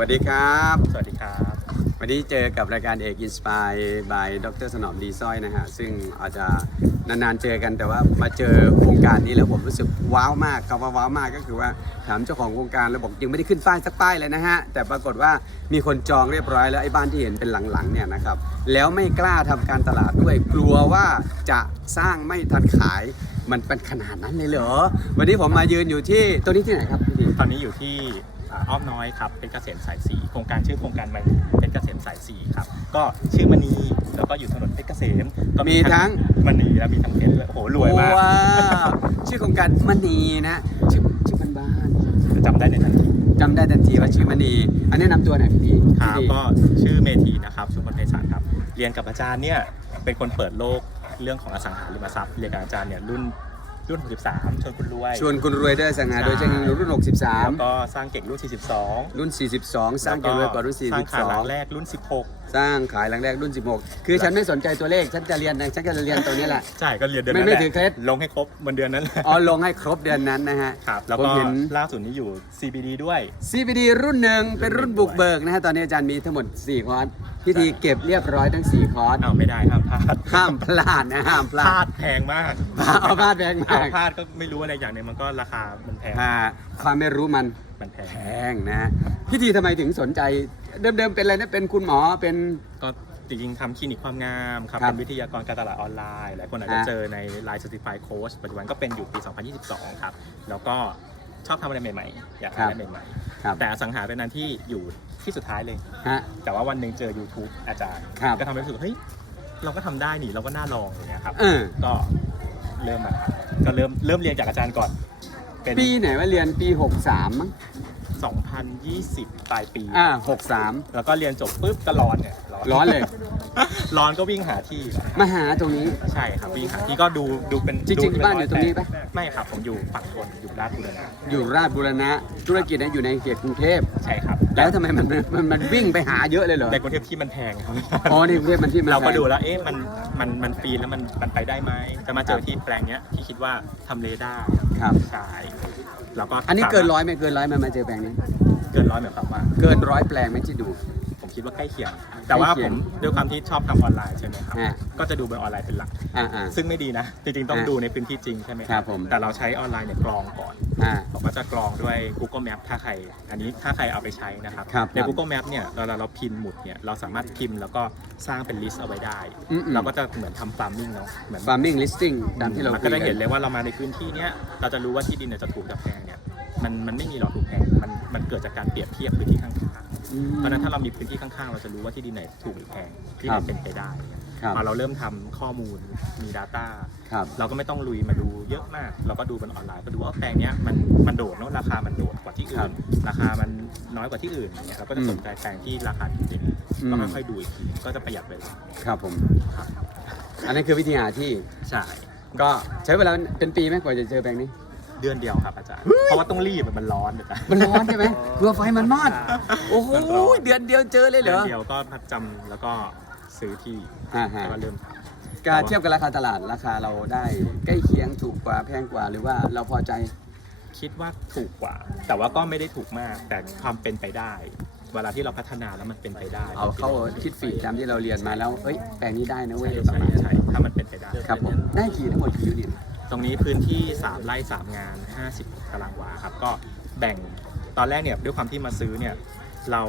วัสดีครับ สวัสดีครับ วันนี้เจอกับรายการเอกอินสปายบายดรสนอมดีสร้อยนะฮะ ซึ่งอาจจะนานๆเจอกันแต่ว่ามาเจอโครงการนี้แล้วผมรู้สึกว้าวมากคำว่าว้าวมากก็คือว่าถามเจ้าของโครงการแล้วบอกยังไม่ได้ขึ้นป้ายสักป้ายเลยนะฮะ แต่ปรากฏว่ามีคนจองเรียบร้อยแล้วไอ้บ้านที่เห็นเป็นหลังๆเนี่ยนะครับ แล้วไม่กล้าทำการตลาดด้วยกลัวว่าจะสร้างไม่ทันขายมันเป็นขนาดนั้นเลยเหรอ วันนี้ผมมายืนอยู่ที่ตัวนี้ที่ไหนครับพี่ตอนนี้อยู่ที่ อ่าอ้อมน้อยครับเพชรเกษมสายสีโครงการชื่อโครงการมันเพชรเกษมสายสีครับ ก็ชื่อมณีแล้วก็อยู่ถนนเพชรเกษมก็มีทั้งมณีและมีทั้งเพชรด้วยโอ้โหรวยมากว้าวชื่อโครงการมณีนะชื่อชื่อบ้านจำได้ในทันทีๆจำได้ทันทีว่าชื่อมณีอันแนะนำตัวหน่อยพี่ครับพี่ก็ชื่อเมธีนะครับสุพลไพศาลครับ เรียนกับอาจารย์เนี่ยเป็นคนเปิดโลกเรื่องของอสังหาริมทรัพย์เรียนกับอาจารย์เนี่ยรุ่น รุ่น 63 ชวนคุณรวย ชวนคุณรวยด้วยสังหาโดยใช้เงินรุ่นแล้ว63ก็สร้างเก่งรุ่น 42 รุ่น 42 สร้างเก่งรวยกว่ารุ่นสร้างขาหลังแร42กรุ่น 16 สร้างขายหลังแรกรุ่น 16 คือฉันไม่สนใจตัวเลข ฉันจะเรียนนะฉันก็จะเรียนตัวนี้แหละ ใช่ก็เรียนเดือนไม่นั้นไม่แหละถือเคล็ดลงให้ครบเหมือนเดือนนั้นแหละอ๋อลงให้ครบเดือนนั้นนะฮะครับแล้วผมก็เห็นล่าสุดนี้อยู่ CBD ด้วย CPD รุ่นหนึ่งเป็นรุ่นบุกเบิกนะฮะตอนนี้อาจารย์มีทั้งหมด 4 คอร์สพิธีเก็บเรียบร้อยทั้ง 4 คอร์สอ้าวไม่ได้ห้ามพลาดห้ามพลาดนะห้ามพพลาลาดดแพงมากเอาพลาดแพงมากเอาพลาดก็ไม่รู้อะไรอย่างหนึงมันก็ราคามันแพงอ่าความไม่รู้มัน มันแพงแพงนะฮะพิธีทำไมถึงสนใจ เดิมๆเป็นอะไรนะเป็นคุณหมอเป็น ก็จริงๆทำคลินิกความงามครับครับเป็นวิทยากรการตลาดออนไลน์ หลายคนอาจจะฮะเจอใน Line Certified Coach ปัจจุบันก็เป็นอยู่ปี 2022 ครับ แล้วก็ชอบทำอะไรใหม่ๆ อยากทำอะไรใหม่ครับๆ แต่อสังหาเป็นอันที่อยู่ที่สุดท้ายเลย ฮะ แต่ว่าวันหนึ่งเจอ YouTube อาจารย์ ครับ ก็ทำให้รู้สึกว่าเฮ้ย เราก็ทำได้นี่ เราก็น่าลองอย่างเงี้ยครับ เออ ก็เริ่มมาทำก็เริ่มเริ่มเรียนจากอาจารย์ก่อน เป็น ปีไหนว่าเรียนปี 63มั้ง2020 ปลายปี อ่าแล้วก็เรียนจบปุ๊บก็ร้อนเนี่ย63ร้อนเลย ร้อนก็วิ่งหาที่ก่อนมาหาตรงนี้ ใช่ครับวิ่งหาที่ก็ดูดูเป็นจริงๆดูเป็บ้านอยู่ตรงนี้ปะ ไม่ครับ ผมอยู่ฝั่งทนอยู่ราชบุรณะอยู่ราชบุรณะธุรกิจนะอยู่ในเขตกรุงเทพ ใช่ครับแล้วทำไมมันมันมันวิ่งไปหาเยอะเลยเหรอในกรุงเทพที่มันแพงครับ อ๋อในกรุงเทพมันที่มันเราก็แพงดูแล้วเอ๊ะมันมันมันฟรีแล้วมันมันไปได้ไหมจะมาเจอที่แปลงเนี้ยที่คิดว่าทำเลได้ครับ ใช่ แล้วก็อันนี้เกินสามารถร้อยไหมเกินร้อยไหมมาเจอแปลงนี้ เกินร้อยหมายความว่า เกินร้อยแปลงไหมที่ดู ผมคิดว่าใกล้เคียง แต่ว่าใกล้เคีผยงมด้วยความที่ชอบทำออนไลน์ใช่ไหมครับฮะก็จะดูบนออนไลน์เป็นหลัก อ่าอ่า ซึ่งไม่ดีนะ จริงๆ ต้องฮะดูในพื้นที่จริงใช่ไหมครับผม แต่เราใช้ออนไลน์เนี่ยกรองก่อน อ่า ผมก็จะกรองด้วย Google Map ถ้าใคร อันนี้ถ้าใครเอาไปใช้นะครับ ครับใน Google Map เนี่ยเราเราเราพิมพ์หมุดเนี่ยเราสามารถพิมพ์แล้วก็สร้างเป็นลิสต์เอาไว้ได้ อืมๆ เราก็จะเหมือนทำฟาร์มมิ่งเนาะเหมือน farming listing ตามที่เรามันก็จะเห็นเลยว่าเรามาในพื้นที่เนี้ยเราจะรู้ว่าที่ดินเนี่ยจะถูกจะแพงเนี่ยมันมันไม่มีหรอกถูกแพงมันมันเกิดจากการเปรียบเทียบพื้นที่ข้างๆอืม เพราะฉะนั้นถ้าเรามีพื้นที่ข้างๆ เราจะรู้ว่าที่ดินไหนถูกหรือแพงที่ไหครันบเป็นไปได้ครับ พอเราเริ่มทำข้อมูลมี Data ครับ เราก็ไม่ต้องลุยมาดูเยอะมาก เราก็ดูบนออนไลน์ก็ดูว่าแปลงเนี้ยมันมันโดดเนอะราคามันโดดกว่าที่ครัอื่บนราคามันน้อยกว่าที่อื่นอย่างเงี้ยเราก็จะอืมสนใจแปลงที่ราคาจริงอืมๆก็ค่อยๆดูอีกทีก็จะประหยัดเวลาครับผม ครับอันนี้คือวิธีหาที่ ใช่ก็ใช้เวลาเป็นปีไหมกว่าจะเจอแปลงนี้ เดือนเดียวครับอาจารย์ เพราะว่าต้องรีบมันร้อนอาจารย์ มันร้อนใช่ไหมกลัวไฟมันมอด โอ้โหมันร้อน เดือนเดียวเจอเลยเหรเดือนอ เดียวก็มัดจำแล้วก็ซื้อที่อ่าฮะ แล้วก็เริ่มทก็เทียบกับราคาตลาดราคาเราได้ใกล้เคียงถูกกว่าแพงกว่าหรือว่าเราพอใจำคิดว่าถูกกว่า แต่ว่าก็ไม่ได้ถูกมาก แต่ความเป็นไปได้ เวลาที่เราพัฒนาแล้วมันเป็นไปได้เอาเข้าคิดฟีดตามที่เราเรียนมาแล้ว เอ้ยแปลงนี้ได้นะเว้ยใช่ประใช่มาณใช่ถ้ามันเป็นไปได้ ครับผมได้กี่ทั้งหมดกี่ยูนิต ตรงนี้พื้นที่ 3 ไร่ 3 งาน 50 ตารางวาครับ ก็แบ่งตอนแรกเนี่ยด้วยความที่มาซื้อเนี่ยเรา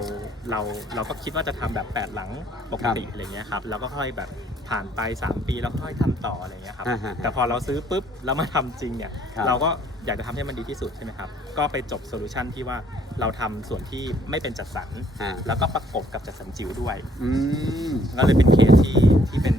เราเราก็คิดว่าจะทำแบบ 8 หลังปกติอะไรเงี้ยครับแล้วก็ค่อยแบบผ่านไป 3 ปีแล้วก็ค่อยทำต่ออะไรเงี้ยครับอ่าฮะแต่พอเราซื้อปุ๊บแล้วมาทำจริงเนี่ยครับเราก็อยากจะทำให้มันดีที่สุดใช่ไหมครับก็ไปจบโซลูชันที่ว่าเราทำส่วนที่ไม่เป็นจัดสรรอ่าแล้วก็ประกบกับจัดสรรจิ๋วด้วยอืมก็เลยเป็นเคสที่ที่เป็น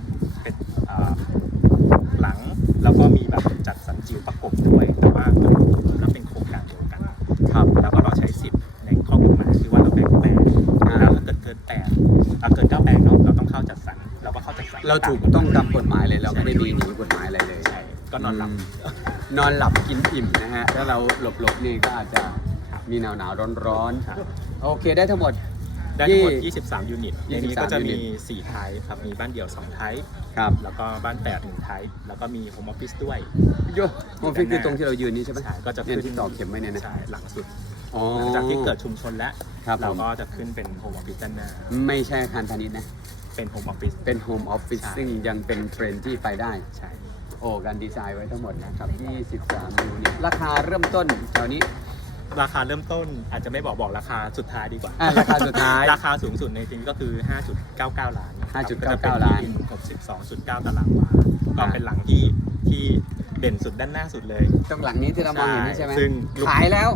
เอ่อเกินเก้าแปลงเนาะเราต้องเข้าจัดสรรเราก็เข้าจัดสรรเราถูกต้องตามกฎหมายเลยเราไม่ได้มีหนีกฎหมายอะไรเลยใช่ก็นอนหลับมนอนหลับกินอิ่มนะฮะถ้าเราหลบๆนี่ก็อาจจะมีหนาวหนาวร้อนร้อนๆครับ โอเคได้ทั้งหมด ได้ทั้งหมดยี่23 ยูนิต ใน23นี้ก็จะมียูนิต4ไทป์ครับ มีบ้านเดี่ยว 2 ไทป์ครับแล้วก็บ้านแปดหนึ่งไทป์แล้วก็มีโฮมออฟฟิศด้วย โยโมฟิกคือตรงที่เรายืนนี่ใช่ไหมใช่ก็จะเนี่ยขึ้นที่ต่อเข็มไว้เนี่ยนะ ใช่หลังสุด อ๋อ หลังจากที่เกิดชุมชนแล้ว ครับผเรามก็จะขึ้นเป็นโฮมออฟฟิศด้านหน้า ไม่ใช่อาคารพาณิชย์นะ เป็นโฮมออฟฟิศ เป็นโฮมออฟฟิศใช่ ซึ่งยังเป็นเทรนด์ที่ไปได้ ใช่ โอ้การดีไซน์ไว้ทั้งหมดนะครับ 23ยูนิตราคาเริ่มต้นแถวนี้ ราคาเริ่มต้นอาจจะไม่บอกบอกราคาสุดท้ายดีกว่า อะราคาสุดท้าย ราคาสูงสุดในจริงก็คือ 5.99 ล้านครับ5.99ก็จะเป็นล้าน ที่ดิ62.9 ตารางวาก็เป็นหลังที่ที่เด่นสุดด้านหน้าสุดเลย ตรงหลังนี้ที่เรามองเห็นนี่ใช่ไหมซึ่ง ขายแล้ว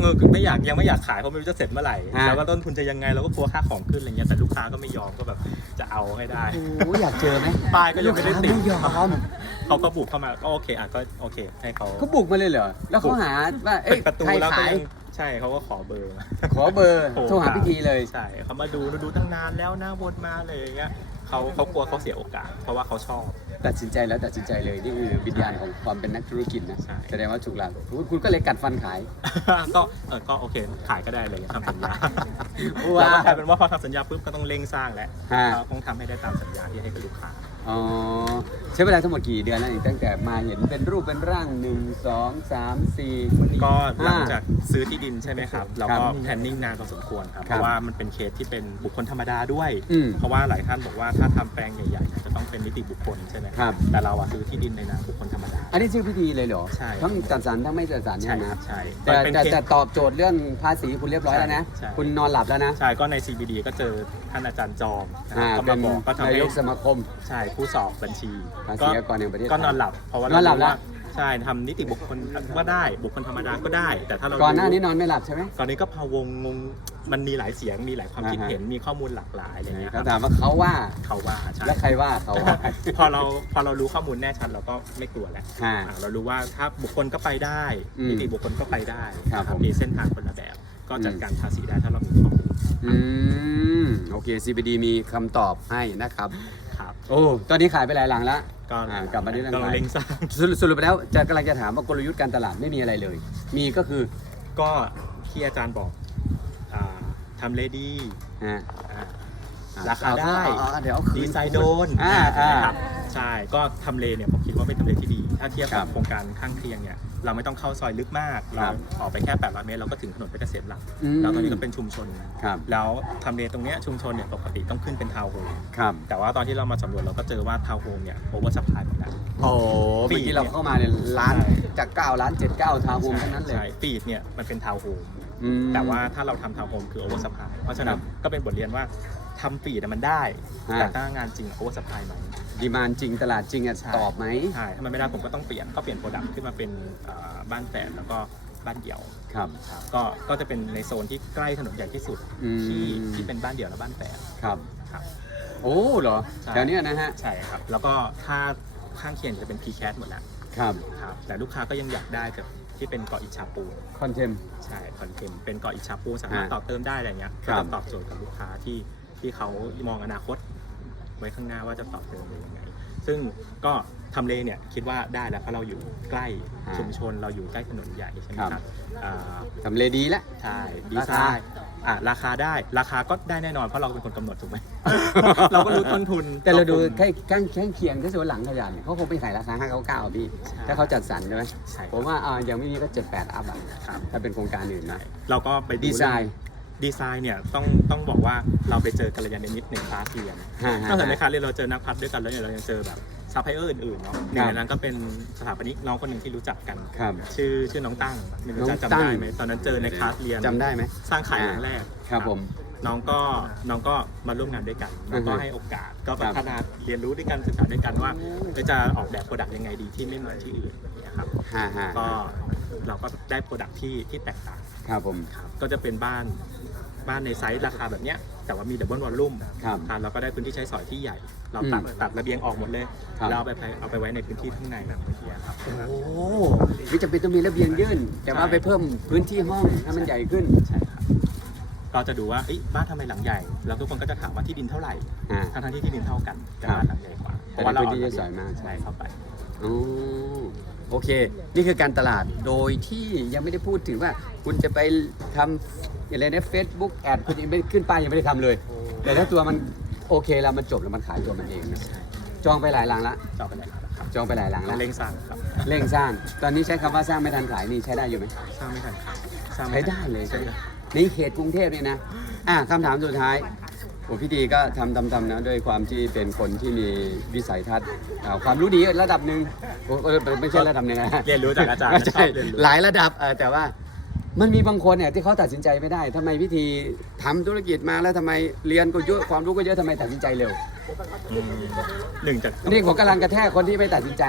เออไม่อยากยังไม่อยากขายเพราะไม่รู้จะเสร็จเมื่อไหร่ฮะแล้วก็ต้นทุนจะยังไงเราก็กลัวค่าของขึ้นอะไรเงี้ยแต่ลูกค้าก็ไม่ยอมก็แบบจะเอาให้ได้ โอ้อยากเจอไหมป้ายก็ยังไม่ได้ติด ลูกค้าไม่ยอมเขาก็บุกเข้ามาก็โอเคอะก็โอเค ให้เขาเขาบุกมาเลยเหรอแล้วเขาหาว่าเอ้เปิยดประตูใครแล้วก็ขายยังใช่เขาก็ขอเบอร์มา ขอเบอร์โทรหาพิธีเลย ใช่เขามาดูดูตั้งนานแล้วหน้าวนมาเลยอย่างเงี้ย เขาเขากลัวเขาเสียโอกาส เพราะว่าเขาชอบ ตัดสินใจแล้วตัดสินใจเลยนี่คือวิญญาณของความเป็นนักธุรกิจนะใช่ แสดงว่าถูกหลักคุณคุณก็เลยกัดฟันขาย ก็เออก็โอเคขายก็ได้เลยทำสัญญาว้าว แล้วก็กลายเป็นว่าพอทำสัญญาปุ๊บก็ต้องเร่งสร้างแล้วฮะเราต้องทำให้ได้ตามสัญญาที่ให้กับลูกค้า อ๋อใช้เวลาทั้งหมดกี่เดือนแล้วอีกตั้งแต่มาเห็นเป็นรูปเป็นร่างหนึ่งสองสามสี่ก็หลังจากซื้อที่ดินใช่ไหมครับเราครัก็บแพลนนิ่งนานพอสมควรครับคเพรับราะว่ามันเป็นเคสที่เป็นบุคคลธรรมดาด้วยอืมเพราะว่าหลายท่านบอกว่าถ้าทำแปลงใหญ่ๆเนี่ยจะต้องเป็นนิติบุคคลใช่ไหมครับแต่เราอะซื้อที่ดินในนามบุคคลธรรมดา อันนี้ชื่อพิธีเลยเหรอใช่ทั้งจัดสรรทั้งไม่จัดสรรเนี่ยใช่นะใช่แต่เป็นแต่เคสแต่ตอบโจทย์เรื่องภาษีคุณเรียบร้อยแล้วนะใช่คุณนอนหลับแล้วนะใช่ก็ใน CBD ก็เจอท่านอาจารย์จอมนะอ่าก็เป็มานบอกก็ทำนาให้ยกสมาคมใช่ผู้สอบบัญชีภาษีอากรแห่งประเทศไทยก็นอนหลับเพราะว่านอนหลับเรารู้แล้วาใช่ทำนิติบุคคลก็ได้บุคคลธรรมดาก็ได้ แต่ถ้าเราก่อนหน้ารู้นี้นอนไม่หลับใช่ไหมตอนนี้ก็พะวงงงมันมีหลายเสียงมีหลายความคิดอ่าฮะ เห็นมีข้อมูลหลากหลายอะไรเงี้ยคเขารับถามว่าเขาว่าเขาว่าใช่แล้วใครว่าเขาว่า พอเราพอเรารู้ข้อมูลแน่ชัดเราก็ไม่กลัวแล้วอ่าอ่าเรารู้ว่าถ้าบุคคลก็ไปได้อืมนิติบุคคลก็ไปได้ครับนะผม มีเส้นทางคนละแบบ ก็จัดอืมการภาษีได้ถ้าเรามีข้อมูล อืม โอเค CBD มีคำตอบให้นะครับ ครับ โอ้ตอนนี้ขายไปหลายหลังแล้วก็อ่ากลับมาที่เรื่องก็ขายเล็งสร้าง สรุปสรุปไปแล้วจะกำลังจะถามว่ากลยุทธ์การตลาดไม่มีอะไรเลย มีก็คือก็ที่อาจารย์บอกอ่าทำเลดีฮะ อ่าอะ ราคาได้เอเอเดี๋ยวเอาคืดีน ไซน์โดนอ่าใช่ไหมอ่าครับใช่ก็ทำเลเนี่ยผมคิดว่าเป็นทำเลที่ดี ถ้าเทียบครักับบโครงการข้างเคียงเนี่ยเราไม่ต้องเข้าซอยลึกมากครัเราบออกไปแค่800เมตรเราก็ถึงถนนเพชรเกษมหลักอืมแล้วตอนนี้ก็เป็นชุมชน ครับ แล้วทำเลตรงเนี้ยชุมชนเนี่ยปกติต้องขึ้นเป็นทาวน์โฮมครับ แต่ว่าตอนที่เรามาสำรวจเราก็เจอว่าทาวน์โฮมเนี่ยโอเวอร์ซัพพลายหมดแล้ว โอ้เมื่อกี้เราเข้ามาเนี่ยล้านจาก9ล้าน7 9ทาวน์โฮมทั้งนั้นเลยใช่ฟีดเนี่ยมันเป็นทาวน์โฮม อืม แต่ว่าถ้าเราทำทาวน์โฮมคือโอเวอร์ซัพพลายเพราะฉะนั้ครันบก็เป็นบทเรียนว่า ทำฟีดอะมันได้ อ่า แต่ถ้างานจริงโอเวอร์ซัพพลายไหม ดีมานจริงตลาดจริงอะใช่ ตอบไหม ใช่ถ้ามันไม่ได้ผมก็ต้องเปลี่ยนก็เปลี่ยนโปรดักต์ขึ้นมาเป็นเอ่อบ้านแฝดแล้วก็บ้านเดี่ยวครับ ครับก็ก็จะเป็นในโซนที่ใกล้ถนนใหญ่ที่สุดอืม ที่ที่เป็นบ้านเดี่ยวและบ้านแฝด ครับ ครับโอ้เหรอใช่ แถวเนี้ยนะฮะ ใช่ครับ แล้วก็ถ้าข้างเคียงจะเป็น p c a t หมดแล้วครับ ครับแต่ลูกค้าก็ยังอยากได้กับที่เป็นเกาะอิชาปูคอนเทม ใช่คอนเทมเป็นเกาะอิชาปูสามารถอ่าต่อเติมได้อะไรเงี้ยครัก็บ จะตอบโจทย์กับลูกค้าที่ ที่เขามองอนาคต ไว้ข้างหน้าว่าจะต่อเติมยังไง ซึ่งก็ทำเลเนี่ยคิดว่าได้แล้วเพราะเราอยู่ใกล้ชุมชนเราอยู่ใกล้ถนนใหญ่ใช่ไหมครับอ่าทำเลดีแล้วใช่ดีราไซคาน์อะราคาได้ราคาก็ได้แน่นอนเพราะเราเป็นคนกำหนดถูกไหมเราก็รู้ต้นทุน แต่เราดูต้นทุนใกล้ข้างข้างเคียงที่สุดหลังขยันเขาคงไปขายราคาห้าเก้าเก้าพี่ใช่ถ้าเขาจัดสรรใช่ไหมใช่ผมว่าอ่ายังไม่มีก็เจ็ดแปดอัพอะครับถ้าเป็นโครงการอื่นนะเราก็ไปดีไซน์ ดีไซน์เนี่ยต้องต้องบอกว่าเราไปเจอกัลยาณมิตรในคลาสเรียนฮะฮะนอกจากในคลาสเรียนเราเจอนักพัฒน์ด้วยกันแล้วเนี่ยเรายังเจอแบบซัพพลายเออร์อื่นๆเนาะหนึ่งในนั้นก็เป็นสถาปนิกน้องคนหนึ่งที่รู้จักกัน ครับชื่อชื่อน้องตั้งไม่รู้น้องจะตั้จำงได้ไหมตอนนั้นเจอในคลาสเรียนจำได้ไหมสร้างขายครั้งแรกครับผมน้องก็น้องก็มาร่วมงานด้วยกันน้องก็อือฮึให้โอกาสก็ครัพับฒนาเรียนรู้ด้วยกันศึกษาด้วยกันว่าเอ้ยจะออกแบบโปรดักต์ยังไงดีที่ไม่เหมือนที่อื่นเนี่ยครับฮ่าฮ่าก็เราก็ได้โปรดักต์ที่ที่แตกต่างครับผมครับก็จะเป็นบ้าน บ้านในไซส์ราคาแบบเนี้ยแต่ว่ามีดับเบิลวอลลุ่มครับเราก็ได้พื้นที่ใช้สอยที่ใหญ่ เราตัดอืมตัดระเบียงออกหมดเลยครับแล้วเอาไปเอาไปไว้ในพื้นที่ข้างในแบบเมื่อกี้ครับ โอ้ไม่จำเป็นต้องมีระเบียงยื่น แต่ว่าไปเพิ่มพื้นที่ห้องให้มันใหญ่ขึ้นใช่ครับก็จะดูว่าเอ้ยบ้านทำไมหลังใหญ่แล้วทุกคนก็จะถามว่าที่ดินเท่าไหร่อ่า ทั้งๆที่ที่ดินเท่ากันแต่ครับ บ้านหลังใหญ่กว่าแต่ในพื้นที่จะสวยมากใช่เข้าไปโอ้ โอเค นี่คือการตลาดโดยที่ยังไม่ได้พูดถึงว่าคุณจะไปทำอะไรนะเฟซบุ๊กแอดคุณยังไม่ได้ขึ้นป้ายยังไม่ได้ทำเลย แต่ถ้าตัวมันโอเคแล้วมันจบแล้วมันขายตัวมันเองนะจองไปหลายหลังละจอบไปไหนครับจองไปหลายหลังเราละเร่งสร้างครับเร่งสร้าง ตอนนี้ใช้คำว่าสร้างไม่ทันขายนี่ใช้ได้อยู่ไหมสร้างไม่ทันครับสร้างใช้ได้เลยใช่ไหมในเขตกรุงเทพนี่นะอะคำถามสุดท้าย โอ้พี่ดีก็ทำทำทำนะด้วยความที่เป็นคนที่มีวิสัยทัศน์อ่าความรู้ดีระดับหนึ่งโอ้เออไม่ใช่ระดับหนึ่งนะเรียนรู้จากอาจารย์ไม่ชใช่อบเรียนรู้ หลายระดับเออแต่ว่ามันมีบางคนเนี่ยที่เขาตัดสินใจไม่ได้ทำไมพิธีทำธุรกิจมาแล้วทำไมเรียนก็เยอะความรู้ก็เยอะทำไมตัดสินใจเร็วอืมหนึ่งจากนี่ผมกำลังกระแทกคนที่ไม่ตัดสินใจ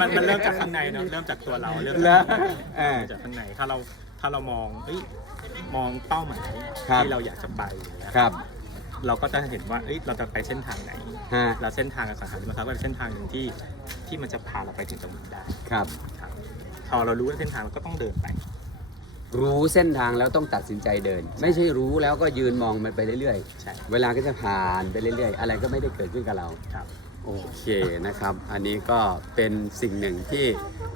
มันมันเริ่มจากข้างในเนอะเริ่มจากตัวเราเริ่มแล้จาวกเออจากข้างในถ้าเราถ้าเรามองเอ้ย มองเป้าหมายครับ ที่เราอยากจะไปอย่างเงี้ยครับ เราก็จะเห็นว่าเอ้ยเราจะไปเส้นทางไหน ฮะ แล้วเส้นทางอสังหาริมทรัพย์ก็เป็นเส้นทางหนึ่งที่ที่มันจะพาเราไปถึงตรงนั้นได้ครับ ครับพอเรารู้ว่าเส้นทางเราก็ต้องเดินไป รู้เส้นทางแล้วต้องตัดสินใจเดิน ไม่ใช่รู้แล้วก็ยืนมองมันไปเรื่อยใช่ ๆ เวลาก็จะผ่านไปเรื่อยๆ อะไรก็ไม่ได้เกิดขึ้นกับเรา ครับ โอเคนะครับ อันนี้ก็เป็นสิ่งหนึ่งที่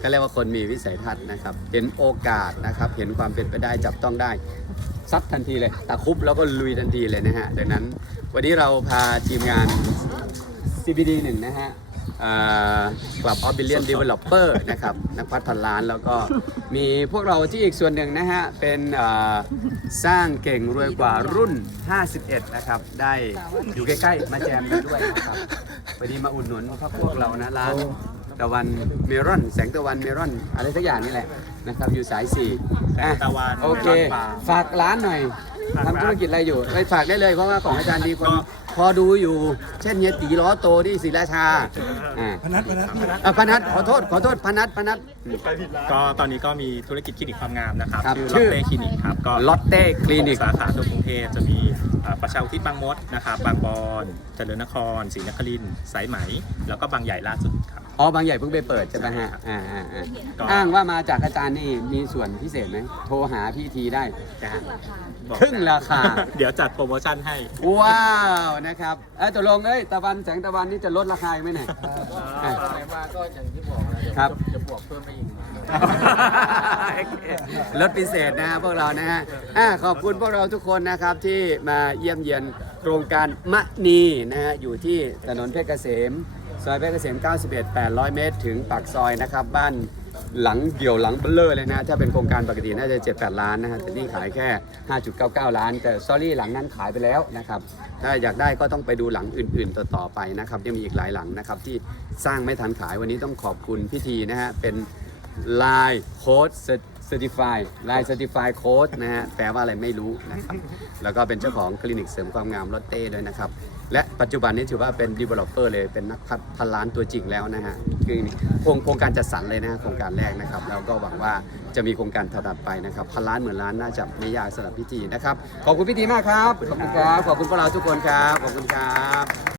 เขาเรียกว่าคนมีวิสัยทัศน์นะครับ เห็นโอกาสนะครับ เห็นความเป็นไปได้จับต้องได้ซัดทันทีเลยตะคุบแล้วก็ลุยทันทีเลยนะฮะดังนั้นวันนี้เราพาทีมงาน CBD หนึ่งนะฮะกลับออฟบิเลียนดีเวลลอปเปอร์นะครับ นักพัฒนล้านแล้วก็มีพวกเราที่อีกส่วนหนึ่งนะฮะ เป็นสร้างเก่งรวยกว่ารุ่น 51 นะครับ ได้อยู่ใกล้ ๆ มาแจมกันด้วยนะครับ วันนี้มาอุดหนุนพวกพวกเรานะร้าน ตะวันเมรอน แสงตะวันเมรอนอะไรสักอย่างนี่แหละนะครับอยู่สายสี่อะตะวันโอเคเมลอนฟาร์ม ฝากร้านหน่อยฝากร้าน ทำธุรกิจอะไรอยู่ไปฝากได้เลยเพราะว่าของอาจารย์ดีคนพอดูอยู่ เช่นเฮียตีล้อโตที่ศรีราชาอ่าพนัทพนัทพนัทอะพนัทขอโทษขอโทษพนัทพนัท ก็ตอนนี้ก็มีธุรกิจคลินิกความงามนะครับครับชื่อชื่อลอตเต้คลินิกครับก็ ลอตเต้คลินิกหสาขาทั่วกรุงเทพจะมีอ่า ประชาอุทิศบางมดนะครับบางบอนเจริญนครศรีนครินทร์สายไหม แล้วก็บางใหญ่ล่าสุดครับ อ๋อบางใหญ่เพิ่งไปเปิดใช่ไหมฮะอ่าอ่าอ่าก็ อ้างว่ามาจากอาจารย์นี่มีส่วนพิเศษไหมโทรหาพี่ทีได้นะฮะ บอกครึ่งราคา เดี๋ยวจัดโปรโมชั่นให้ว้าวนะครับเออตกลงเอ้ยตะวันแสงตะวันนี่จะลดราคาอีกไหมเนี่ยอะอะไรมาก็อย่างที่บอกนะเดี๋ยวครับ จะบวกเพิ่มไปอีก ลดพิเศษนะฮะพวกเรานะฮะอะขอบคุณพวกเราทุกคนนะครับที่มาเยี่ยมเยียนโครงการมะนีนะฮะอยู่ที่ถนนเพชรเกษม ซอยเพชรเกษม 91 800 เมตร ถึงปากซอยนะครับ บ้านหลังเดี่ยวหลังเบลเลอร์เลยนะ ถ้าเป็นโครงการปกติน่าจะ 7-8 ล้านนะฮะแต่นี่ขายแค่ 5.99 ล้าน แต่ซอรี่หลังนั้นขายไปแล้วนะครับ ถ้าอยากได้ก็ต้องไปดูหลังอื่นๆ ต่อๆไปนะครับยังมีอีกหลายหลังนะครับที่สร้างไม่ทันขายวันนี้ต้องขอบคุณพิธีนะฮะเป็น Line Code Certify Line Certify Code นะฮะแปลว่าอะไรไม่รู้นะครับ แล้วก็เป็นเจ้าของคลินิกเสริมความงามลอตเต้ด้วยนะครับ และปัจจุบันนี้ถือว่าเป็น developer เลยเป็นนักพัฒนล้านตัวจริงแล้วนะฮะคือโครงงการจัดสรรเลยนะฮะโครงการแรกนะครับ แล้วก็หวังว่าจะมีโครงการถัดไปนะครับพันล้านหมื่นล้านน่าจะไม่ยากสำหรับพิธีนะครับ ขอบคุณพิธีมากครับ ขอบคุณครับ ขอบคุณพวกเราทุกคนครับ ขอบคุณครับ